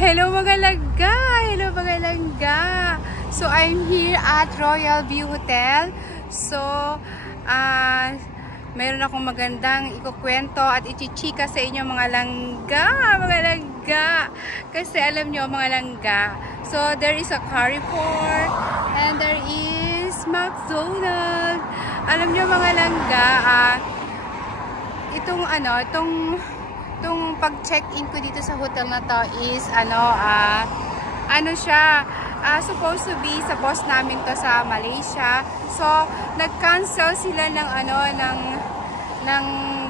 Hello mga langga! Hello mga langga! So, I'm here at Royal View Hotel. So, mayroon akong magandang ikukwento at ichichika sa inyo mga langga! Mga langga! Kasi alam nyo mga langga, so there is a Carrefour and there is McDonald's. Alam nyo mga langga, itong pag-check-in ko dito sa hotel na to is supposed to be sa boss namin to sa Malaysia. So nag-cancel sila ng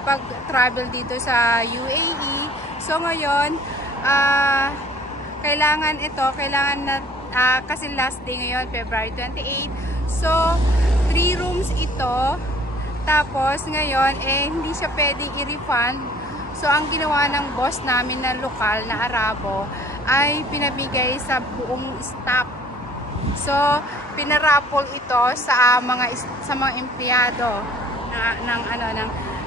pag-travel dito sa UAE. So ngayon kailangan na kasi last day ngayon, February 28. So 3 rooms ito. Tapos ngayon hindi siya pwedeng i-refund. So, ang ginawa ng boss namin na lokal na Arabo ay pinabigay sa buong staff. So, pinaraffle ito sa mga empleyado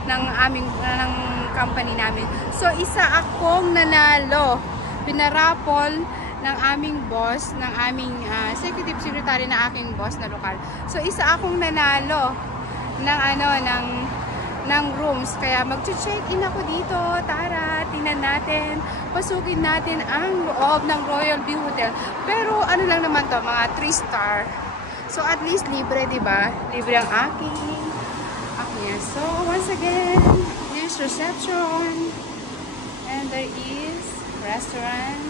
ng company namin. So, isa akong nanalo. Pinaraffle ng aming boss, ng aming executive secretary na aking boss na lokal. So, isa akong nanalo ng rooms. Kaya mag-check-in ako dito. Tara, tingnan natin. Pasukin natin ang loob ng Royal View Hotel. Pero ano lang naman to, mga 3-star. So at least libre, diba? Libre ang aking. Okay, so once again, here's reception. And there is restaurant.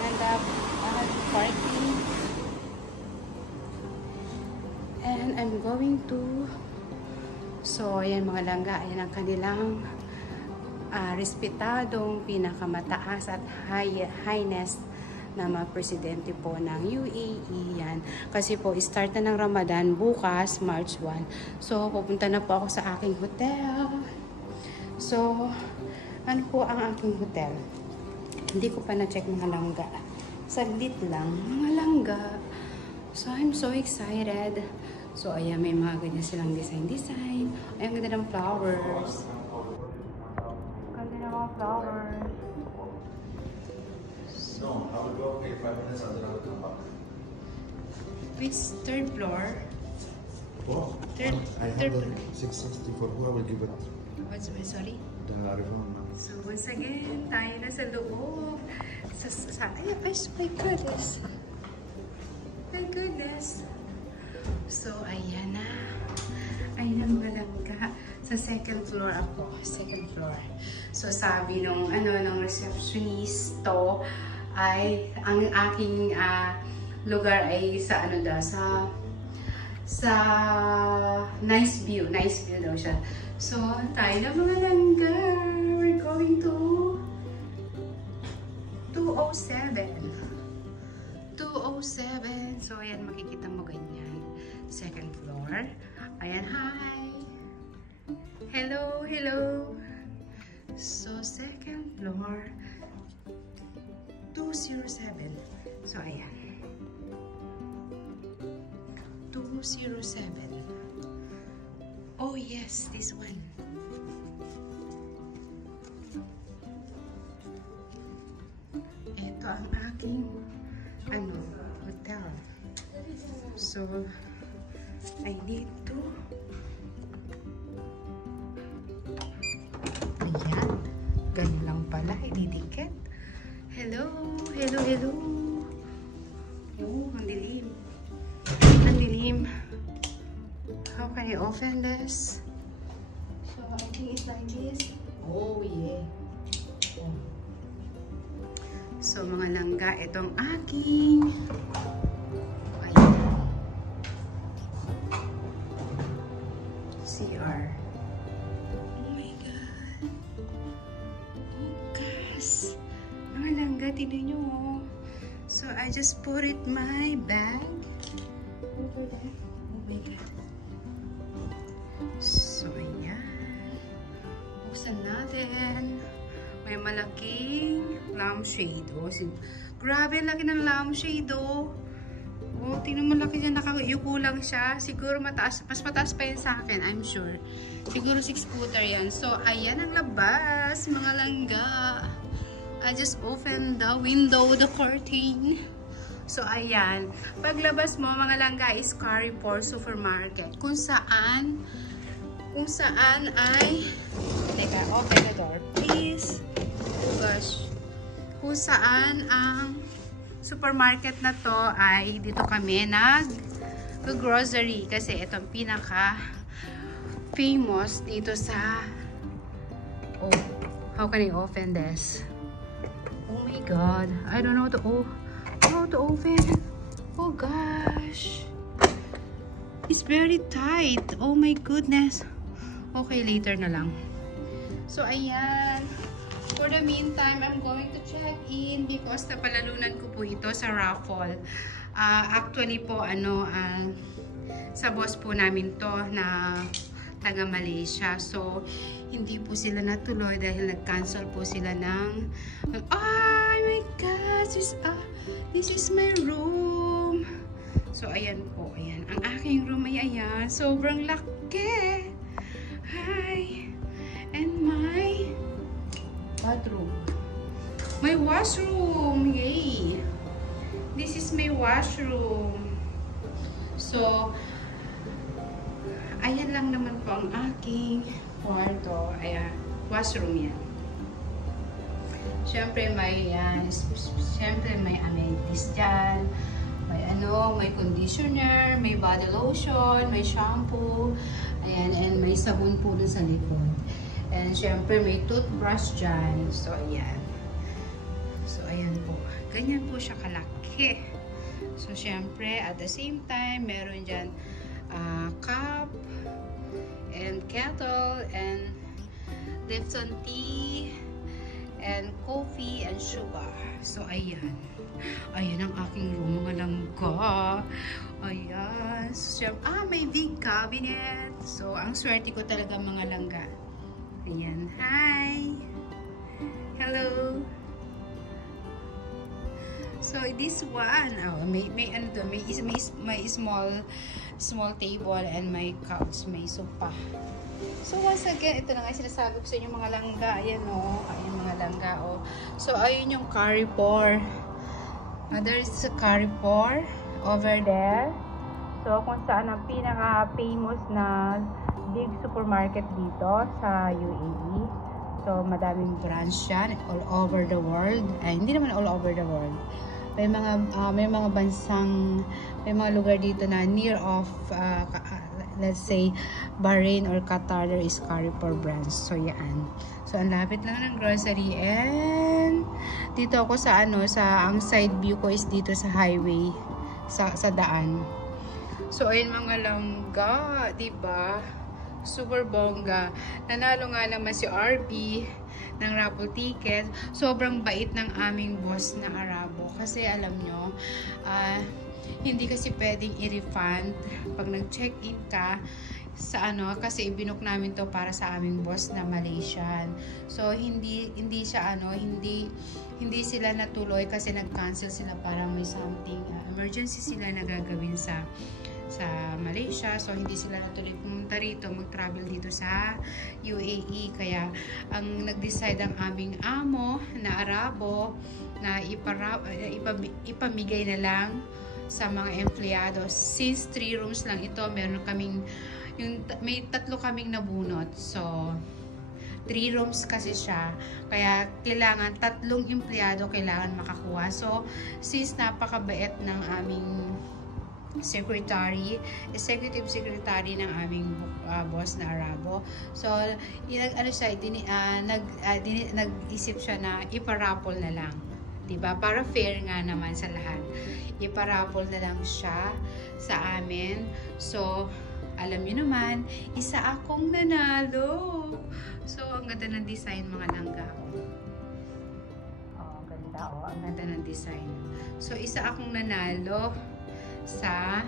And parking. And I'm going to so, ayan mga langga, ayan ang kanilang respetadong pinakamataas at highness na mga presidente po ng UAE. Yan. Kasi po, start na ng Ramadan bukas, March 1. So, pupunta na po ako sa aking hotel. So, ano po ang aking hotel? Hindi ko pa na-check mga langga. Saglit lang, mga langga. So, I'm so excited. So, ayan, may mga ganyan silang design. Ay, ang ganda ng flowers. Ganda ng mga flowers. No, I will go pay 5 minutes and then I will come back. Which third floor? Wow. Third floor. 664. Who I will give it? What's sorry? The reform. So, once again, tayo na sa loob. Ay, my goodness. My goodness. So, ayan na. Ayan ang malangga. Sa second floor ako. Second floor. So, sabi nung receptionist to, ay, ang aking lugar ay sa sa nice view. Nice view daw siya. So, tayo na mga langga. We're going to 207. 207. So, ayan, makikita mo ganyan. Second floor. Ayan, hi! Hello, hello! So, second floor. 207. So, ayan. 207. Oh, yes, this one. Ito ang aking hotel. So, I need to ayan, ganun lang pala ididikit. Hello, hello, hello. Oh, ang dilim. Ang dilim. How can I open this? So, I think it's like this. Oh, yeah. Oh. So, mga langga, itong aking CR. Oh my God. Oh, gosh. Mga langga, tignan nyo. So, I just put it my bag over there. Oh my God. So, ayan. Buksan natin. May malaking lampshade. Oh, grabe, laki ng lampshade, oh. Oh, tingnan mo laki niya, nakayuko lang siya. Siguro mataas, mas mataas pa yun sa akin, I'm sure. Siguro 6-footer yan. So, ayan ang labas, mga langga. I just opened the window, the curtain. So, ayan. Paglabas mo, mga langga is Carrefour Supermarket. Kung saan ay, teka, open the door, please. Oh gosh. Kung saan ang supermarket na to ay dito kami nag-grocery. Kasi itong pinaka famous dito sa, oh, how can I open this? Oh my god, I don't know how to open. Oh gosh, it's very tight. Oh my goodness. Okay, later na lang. So ayan, for the meantime, I'm going to check in because napalalunan ko po ito sa raffle. Actually po, sa boss po namin to na taga Malaysia. So, hindi po sila natuloy dahil nag-cancel po sila ng oh my gosh, this is my room. So, ayan po, ayan. Ang aking room ay ayan. Sobrang laki. Hi. And my bathroom. My washroom. Yay. This is my washroom. So, ayan lang naman po ang aking kwarto. Ayan, washroom yan. Siyempre may amenities dyan. May conditioner, may body lotion, may shampoo. Ayan, and may sabon po dun sa likod. And siyempre may toothbrush dyan. So, ayan. So, ayan po. Ganyan po siya kalaki. So, siyempre, at the same time, meron dyan cup, and kettle, and Lipton tea, and coffee, and sugar. So, ayan. Ayan ang aking room, mga langga. Ayan. So, may big cabinet. So, ang swerte ko talaga, mga langga. Ayan. Hi! Hello! So, this one, may small table and may couch, may sofa. So, once again, ito na nga sinasabi ko sa inyo, mga langga. Ayan, o. Ayan, mga langga, o. So, ayun yung Carrefour. There is a Carrefour over there. So, kung saan ang pinaka-famous na big supermarket dito sa UAE. So, madaming branch yan all over the world. Ay, hindi naman all over the world. May mga bansang, may mga lugar dito na near of, let's say, Bahrain or Qatar, there is Carrefour branch. So, yan. So, ang lapit lang ng grocery. And, dito ako sa ang side view ko is dito sa highway, sa daan. So, ayun mga langga, diba? Super bongga. Nanalo nga naman si RB ng raffle ticket. Sobrang bait ng aming boss na Arabo. Kasi alam nyo, hindi kasi pwedeng i-refund pag nag-check-in ka sa kasi ibinook namin to para sa aming boss na Malaysian. So hindi siya hindi sila natuloy kasi nag-cancel sila, parang may something emergency sila na gagawin sa Malaysia. So hindi sila natuloy pumunta rito, mag-travel dito sa UAE. Kaya ang nag-decide ang aming amo na Arabo na ipamigay na lang sa mga empleyado. Since 3 rooms lang ito, meron kaming may 3 kaming nabunot. So 3 rooms kasi siya. Kaya kailangan 3 empleyado kailangan makakuha. So since napakabait ng aming executive secretary ng aming boss na Arabo. So, nag-isip siya na iparapol na lang. Diba? Para fair nga naman sa lahat. Iparapol na lang siya sa amin. So, alam niyo naman, isa akong nanalo. So, ang ganda ng design, mga langga. Oh, ganda. Oh, ang ganda ng design. So, isa akong nanalo sa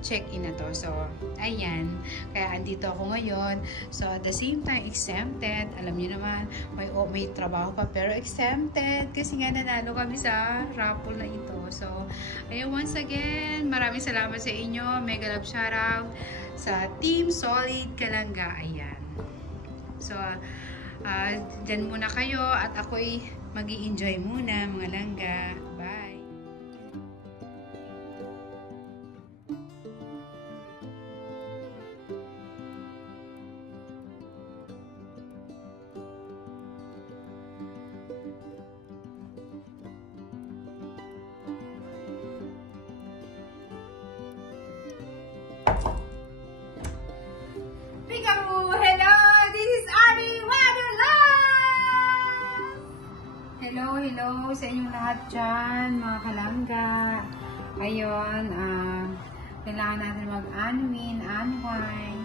check-in na to. So, ayan. Kaya andito ako ngayon. So, at the same time, exempted. Alam niyo naman, may trabaho pa pero exempted. Kasi nga nanalo kami sa raffle na ito. So, ayun, once again, maraming salamat sa inyo. Mega love shoutout sa Team Solid Kalangga. Ayan. So, Dyan muna kayo at ako'y mag-i-enjoy muna mga langga. Bye! Peekaboo! Hello! This is Abby Wonderland! Hello sa inyong lahat dyan, mga kalangga. Ayun, kailangan natin mag-unwind,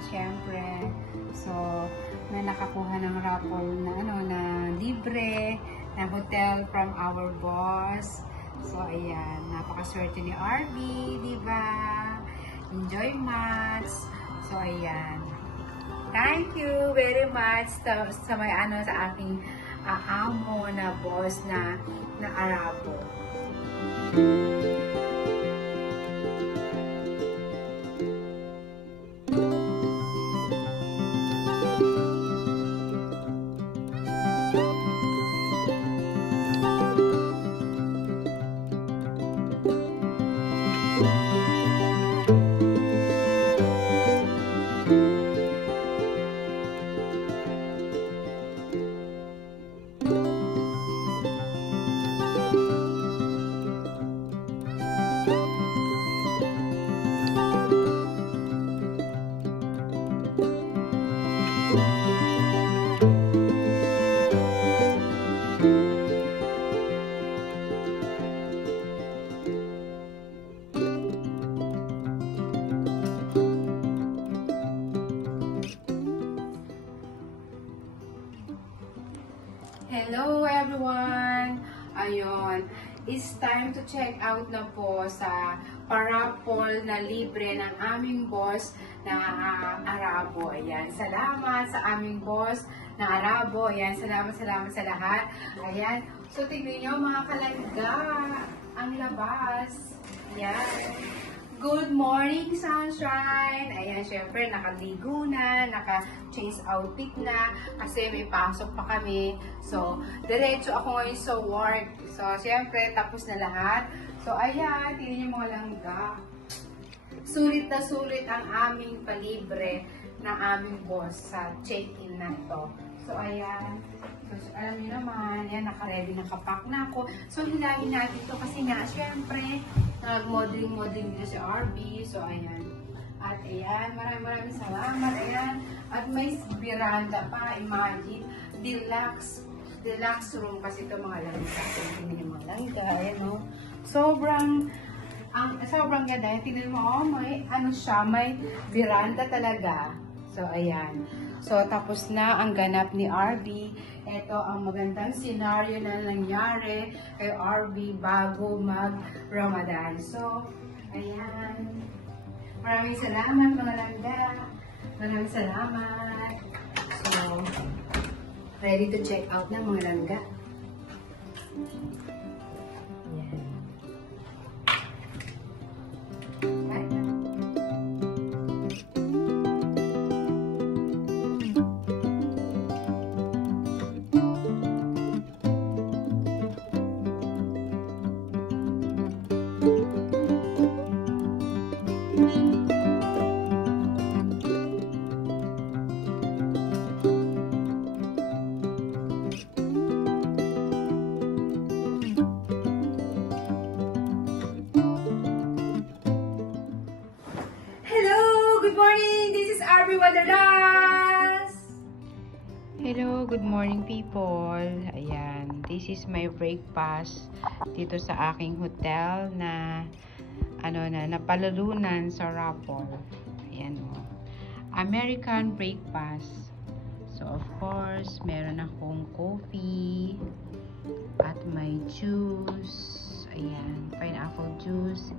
syempre. So, may nakakuha ng raffle na libre na hotel from our boss. So, ayan, napakaswerte ni RB, diba? Enjoy much. So, ayan. Thank you very much sa may sa aking amo na boss na Arabo. Hello everyone! Ayun, it's time to check out na po sa parapol na libre ng aming boss na Arabo. Ayan, salamat sa aming boss na Arabo. Ayan, salamat sa lahat. Ayan, so tignan nyo mga kalangga, ang labas. Ayan. Good morning, sunshine! Ayan, syempre, nakaligo na, naka-change outfit na, kasi may pasok pa kami. So, diretso ako ngayon sa work. So, syempre, tapos na lahat. So, ayan, tingnan niyo mga langga. Sulit na sulit ang aming palibre ng aming boss sa check-in na to. So, ayan. So, alam niyo naman, yan, naka-ready, nakapack na ako. So, hilahin natin to kasi nga, syempre, nag-modeling dito si RB. So, ayan. At ayan, maraming salamat. Ayan. At may veranda pa. Imagine. Deluxe room kasi ito mga langga. Tingnan yung mga langga. Ayan, no? Sobrang ganda. Tingnan mo, may siya, may veranda talaga. So, ayan. So, tapos na ang ganap ni RB. Ito ang magandang senaryo na nangyari kay RB bago mag-Ramadan. So, ayan. Maraming salamat mga langga. Maraming salamat. So, ready to check out na mga langga. Ayan. Hello, good morning people. Ayan, this is my breakfast dito sa aking hotel na napalalunan sa raffle. Ayan o. American breakfast. So of course, meron akong coffee at may juice. Ayan, pineapple juice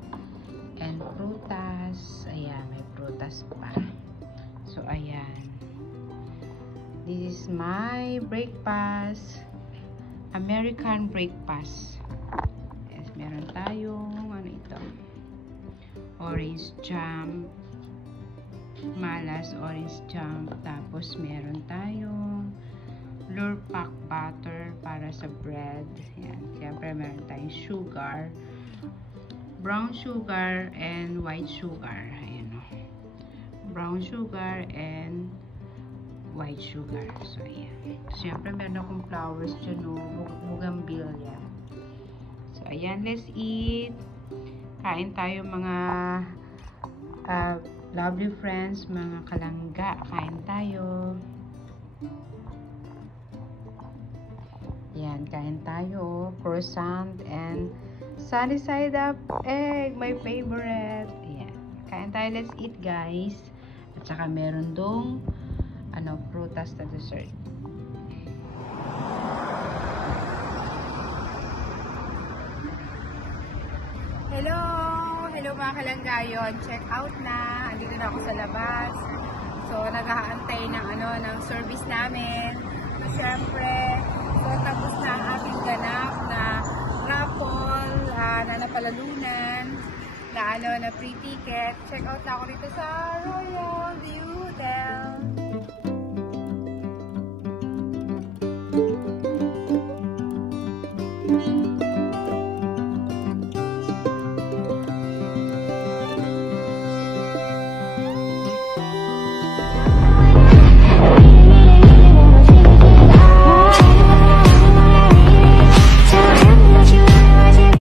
and prutas. Ayan, may prutas pa. So ayan. This is my breakfast. American breakfast. Yes, meron tayong ito? Orange jam. Malas orange jam. Tapos meron tayong Lurpak butter para sa bread. Yan. Siyempre, meron tayong sugar. Brown sugar and white sugar. Ayan o. Brown sugar and white sugar. So, ayan. Siyempre, meron akong flowers dyan o. Bougainvillea. So, ayan. Let's eat. Kain tayo mga lovely friends, mga kalangga. Kain tayo. Yan, kain tayo. Croissant and sunny side up egg. My favorite. Ayan. Kain tayo. Let's eat, guys. At saka meron dong prutas na dessert. Hello! Hello mga kalanggayon. Check out na. Andito na ako sa labas. So, nag-aantay ng service namin. So, syempre, tapos na ang ating ganap na raffle, na napalalunan, na free ticket. Check out na ako dito sa Royal View